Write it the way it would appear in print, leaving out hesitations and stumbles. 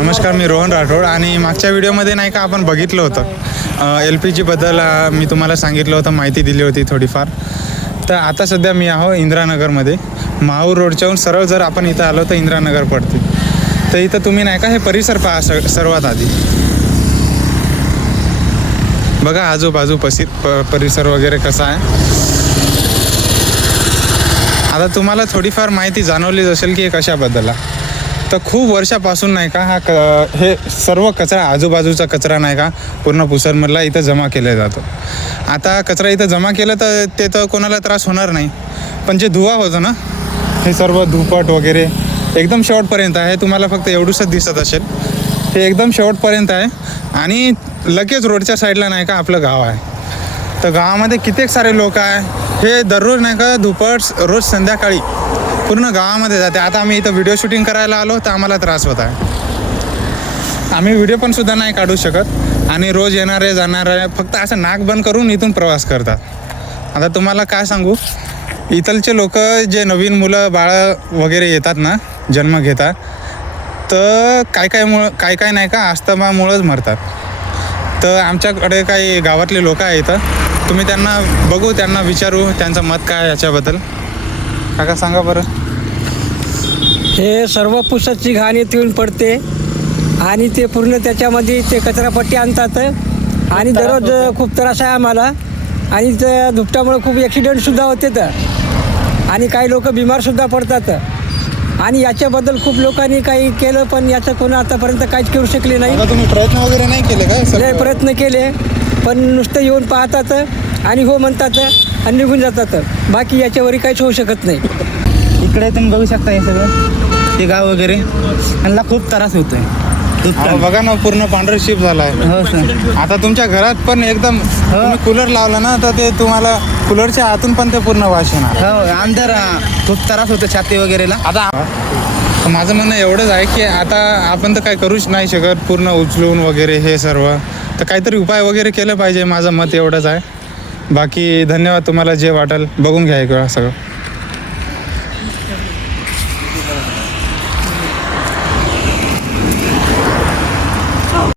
नमस्कार, मी रोहन राठोड. आणि मागच्या व्हिडिओमध्ये नाही का आपण बघितलं होतं LPG बद्दल मी तुम्हाला सांगितलं होतं, माहिती दिली होती थोडीफार. तर आता सध्या मी आहो इंदिरानगरमध्ये. माहूर रोडच्याहून सरळ जर आपण इथं आलो तर इंदिरानगर पडते. तर इथं तुम्ही नाही का हे परिसर पहा सर्वात आधी. बघा आजूबाजू परिसर वगैरे कसा आहे. आता तुम्हाला थोडीफार माहिती जाणवलीच असेल की हे कशाबद्दल आहे. तर खूप वर्षापासून नाही का हे सर्व कचरा, आजूबाजूचा कचरा नाही का पूर्ण पुसरमधला इथं जमा केला जातो. आता कचरा इथं जमा केलं तर ते तर कोणाला त्रास होणार नाही, पण जे धुवा होतो ना, हे सर्व धुपट वगैरे एकदम शेवटपर्यंत आहे. तुम्हाला फक्त एवढंच दिसत असेल, हे एकदम शेवटपर्यंत आहे. आणि लगेच रोडच्या साईडला नाही का आपलं गाव आहे. तर गावामध्ये कित्येक सारे लोक आहे. हे दररोज नाही का धुपट रोज संध्याकाळी पूर्ण गावामध्ये जाते. आता आम्ही इथं व्हिडिओ शूटिंग करायला आलो तर आम्हाला त्रास होत आहे. आम्ही व्हिडिओ पण सुद्धा नाही काढू शकत. आणि रोज येणारे जाणारे फक्त असं नाक बंद करून इथून प्रवास करतात. आता तुम्हाला काय सांगू, इथलचे लोक जे नवीन मुलं बाळं वगैरे येतात ना, जन्म घेतात, तर काय काय नाही का अस्थमामुळंच मरतात. तर आमच्याकडे काही गावातले लोक आहे इथं, तुम्ही त्यांना बघू, त्यांना विचारू त्यांचं मत काय याच्याबद्दल. काका सांगा बरं. हे सर्व पुसाची घाण येऊन पडते आणि ते पूर्ण त्याच्यामध्ये ते कचरापट्टी आणतात आणि दररोज खूप त्रास आहे आम्हाला. आणि त्या धुपटामुळे खूप ॲक्सिडेंटसुद्धा होते आणि काही लोक बिमारसुद्धा पडतात. आणि याच्याबद्दल खूप लोकांनी काही केलं, पण याचं कोणी आतापर्यंत काहीच करू शकले नाही. तुम्ही प्रयत्न वगैरे नाही केले का? लय प्रयत्न केले, पण नुसतं येऊन पाहतात आणि हो म्हणतात आणि निघून जातात. बाकी याच्यावरही काहीच होऊ शकत नाही. इकडे तुम्ही बघू शकता हे सगळं ते गाव वगैरे, त्यांना खूप त्रास होतोय. बघा ना, पूर्ण पांढरं शिप झाला आहे. हो सर. आता तुमच्या घरात पण एकदम तुम्ही कूलर लावला ना, तर ते तुम्हाला कूलरच्या आतून पण ते पूर्ण वास येणार. हो, अंदर खूप त्रास होतो छाती वगैरेला. आता माझं म्हणणं एवढंच आहे की आता आपण तर काय करूच नाही शकत पूर्ण उचलून वगैरे हे सर्व. तर काहीतरी उपाय वगैरे केलं पाहिजे. माझं मत एवढंच आहे. बाकी धन्यवाद. तुम्हाला जे वाटेल बघून घ्या एक वेळा सगळं.